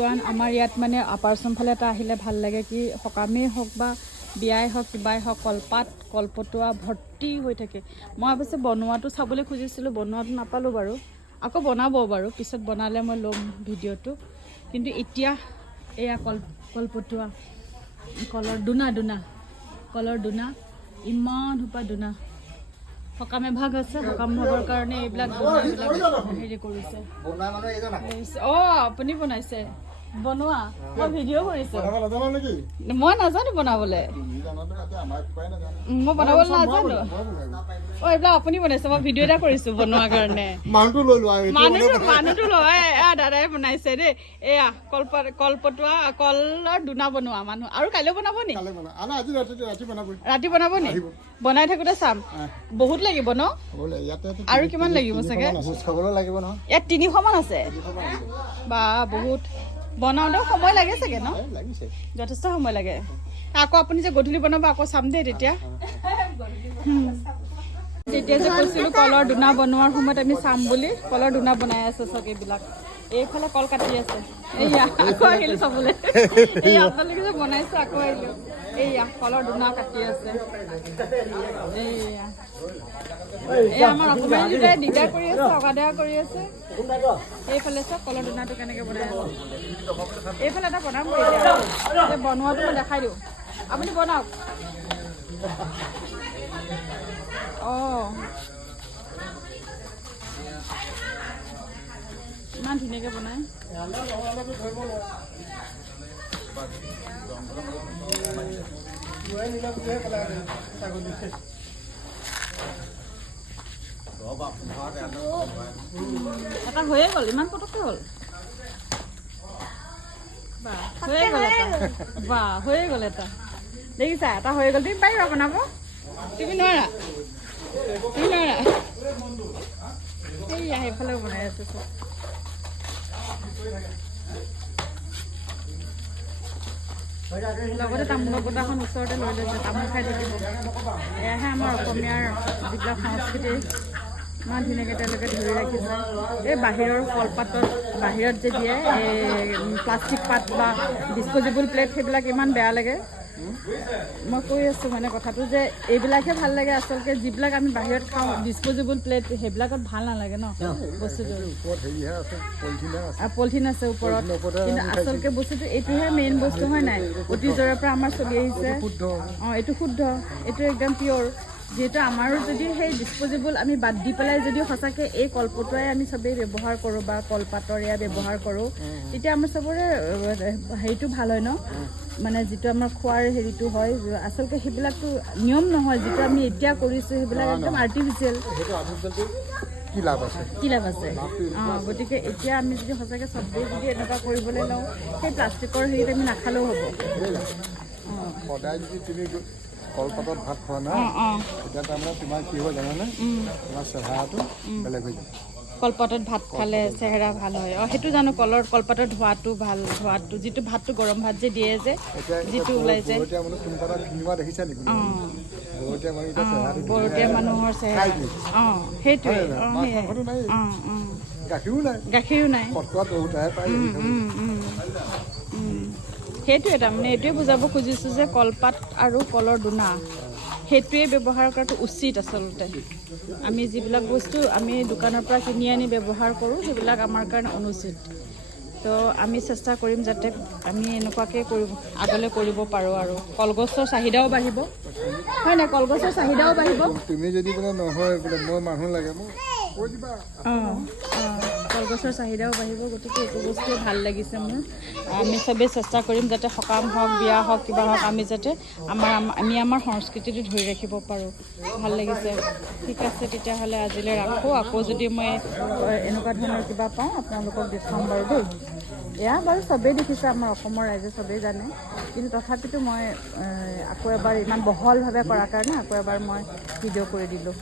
আমাৰ ইয়াত মানে আপাৰচন ফালে এটা আহিলে ভাল লাগে কি সকামেই হওক বা বিয়াই হওক কিবাই হওক কলপাত কলপতুৱা ভৰ্তি হৈ থাকে। মই অৱশ্যে বনোৱাটো চাবলৈ খুজিছিলোঁ, বনোৱাটো নাপালোঁ বাৰু। আকৌ বনাব বাৰু, পিছত বনালে মই ল'ম ভিডিঅ'টো। কিন্তু এতিয়া এয়া কলপতুৱা কলৰ দোনা ইমান সোপা দোনা। সকাম এভাগ আছে, সকাম ভাগৰ কাৰণে এইবিলাক হেৰি কৰিছে। আপুনি বনাইছে? বনোৱা মই ভিডিঅ' কৰিছো। মই নাজানো বনাবলৈ, মই বনাবলৈ নাজানো। এইবিলাক আপুনি বনাইছে, মই ভিডিঅ' এটা কৰিছো বনোৱাৰ কাৰণে। মানুহটো লয় দাদাই বনাইছে দেই। এয়া কলপতুৱা কলৰ দোনা বনোৱা মানুহ। আৰু কাইলৈ বনাব নি? ৰাতি বনাব নি? বনাই থাকোতে চাম। বহুত লাগিব ন? আৰু কিমান লাগিব চাগে? ইয়াত 300 মান আছে বা বহুত। বনাওঁতে সময় লাগে চাগে ন? যথেষ্ট সময় লাগে। আকৌ আপুনি যে গধূলি বনাব, আকৌ চাম দেই তেতিয়া। যেতিয়া যে কৈছিলো কলৰ দোনা বনোৱাৰ সময়ত আমি চাম বুলি, কলৰ দোনা বনাই আছে চব। এইবিলাক এইফালে কল কাটি আছে। এইয়া আকৌ আহিলো চাবলৈ। এই আপোনালোকে যে বনাইছে, আকৌ আহিলো। এইয়া কলৰ দোনা কাটি আছে। এইয়া আমাৰ অকণমান দুটাই দিগদাৰ কৰি আছে, অগাদা কৰি আছে। এইফালে চাওক কলৰ দোনাটো কেনেকে বনাই আছে। এইফালে এটা বনাম এতিয়া, বনোৱাটো মই দেখাই দিওঁ, আপুনি বনাওক। ইমান ধুনীয়াকে বনাই। এটা হৈয়ে গ'ল, ইমান পটককে হ'ল। হৈয়ে গ'ল এটা। হৈয়ে গ'ল এটা। দেখিছা, এটা হৈয়ে গ'ল। তুমি পাৰিবা বনাব? তুমি নোৱাৰা? এইয়া সেইফালেও বনাই আছে চব। লগতে তামোলৰ বটাখন ওচৰতে লৈ লৈছে, তামোল খাই থাকিব। এয়াহে আমাৰ অসমীয়াৰ যিবিলাক সংস্কৃতি, ইমান ধুনীয়াকৈ তেওঁলোকে ধৰি ৰাখিছে। এই বাহিৰৰ কলপাতত বাহিৰত যে দিয়ে এই প্লাষ্টিক পাত বা ডিছপ'জেবল প্লেট, সেইবিলাক ইমান বেয়া লাগে। মই কৈ আছোঁ মানে কথাটো যে এইবিলাকহে ভাল লাগে আচলতে। যিবিলাক আমি বাহিৰত খাওঁ ডিছপ'জেবল প্লেট, সেইবিলাকত ভাল নালাগে ন বস্তুটো। পলিথিন আছে ওপৰত, কিন্তু আচলতে বস্তুটো এইটোহে মেইন বস্তু, হয় নাই? অতীজৰে পৰা আমাৰ চলি আহিছে। এইটো শুদ্ধ, এইটো একদম পিয়'ৰ। যিহেতু আমাৰো যদি সেই ডিছপ'জেবল আমি বাদ দি পেলাই যদি সঁচাকৈ এই কলপতুৱাই আমি চবেই ব্যৱহাৰ কৰোঁ বা কলপাতৰ এয়া ব্যৱহাৰ কৰোঁ, তেতিয়া আমাৰ চবৰে হেৰিটো ভাল হয় ন? মানে যিটো আমাৰ খোৱাৰ হেৰিটো হয়, আচলতে সেইবিলাকতো নিয়ম নহয়। যিটো আমি এতিয়া কৰিছোঁ সেইবিলাক একদম আৰ্টিফিচিয়েল। কি লাভ আছে? গতিকে এতিয়া আমি যদি সঁচাকৈ চবেই যদি এনেকুৱা কৰিবলৈ লওঁ, সেই প্লাষ্টিকৰ হেৰিত আমি নাখালেও হ'ব। সদায় যদি তুমি কলপাতত ভাত খোৱা না, তেতিয়া তাৰমানে তোমাৰ কি হয় জানানে? তোমাৰ চেহেৰাটো বেলেগ হৈ যায়। কলপাতত ভাত খালে চেহেৰা ভাল হয়। সেইটো জানো, কলপাতৰ ধোৱাটো ভাল, ধোৱাটো যিটো ভাতটো গৰম ভাত যে দিয়ে যে, যিটো ওলাই যায়। বৰতীয়া মানুহৰ চেহেৰা সেইটোৱে। গাখীৰো নাই। সেইটোৱে তাৰমানে এইটোৱে বুজাব খুজিছোঁ যে কলপাত আৰু কলৰ দোনা সেইটোৱে ব্যৱহাৰ কৰাটো উচিত আচলতে। আমি যিবিলাক বস্তু আমি দোকানৰ পৰা কিনি আনি ব্যৱহাৰ কৰোঁ, সেইবিলাক আমাৰ কাৰণে অনুচিত। তো আমি চেষ্টা কৰিম যাতে আমি এনেকুৱাকৈ আগলৈ কৰিব পাৰোঁ। আৰু কলগছৰ চাহিদাও বাঢ়িব, হয় নাই? কলগছৰ চাহিদাও বাঢ়িব। তুমি যদি বোলে নহয় বোলে মই মানুহ লাগে, মোক কৈ দিবা। কলগছৰ চাহিদাও বাঢ়িব। গতিকে এইটো বস্তুৱে ভাল লাগিছে মোৰ। আমি চবেই চেষ্টা কৰিম যাতে সকাম হওক, বিয়া হওক, কিবা হওক, আমি যাতে আমি আমাৰ সংস্কৃতিটো ধৰি ৰাখিব পাৰোঁ। ভাল লাগিছে। ঠিক আছে, তেতিয়াহ'লে আজিলৈ ৰাখোঁ। আকৌ যদি মই এনেকুৱা ধৰণৰ কিবা পাওঁ আপোনালোকক দেখুৱাম বাৰু দেই। এয়া বাৰু চবেই দেখিছে, আমাৰ অসমৰ ৰাইজে চবেই জানে। কিন্তু তথাপিতো মই আকৌ এবাৰ ইমান বহলভাৱে কৰাৰ কাৰণে আকৌ এবাৰ মই ভিডিঅ' কৰি দিলোঁ।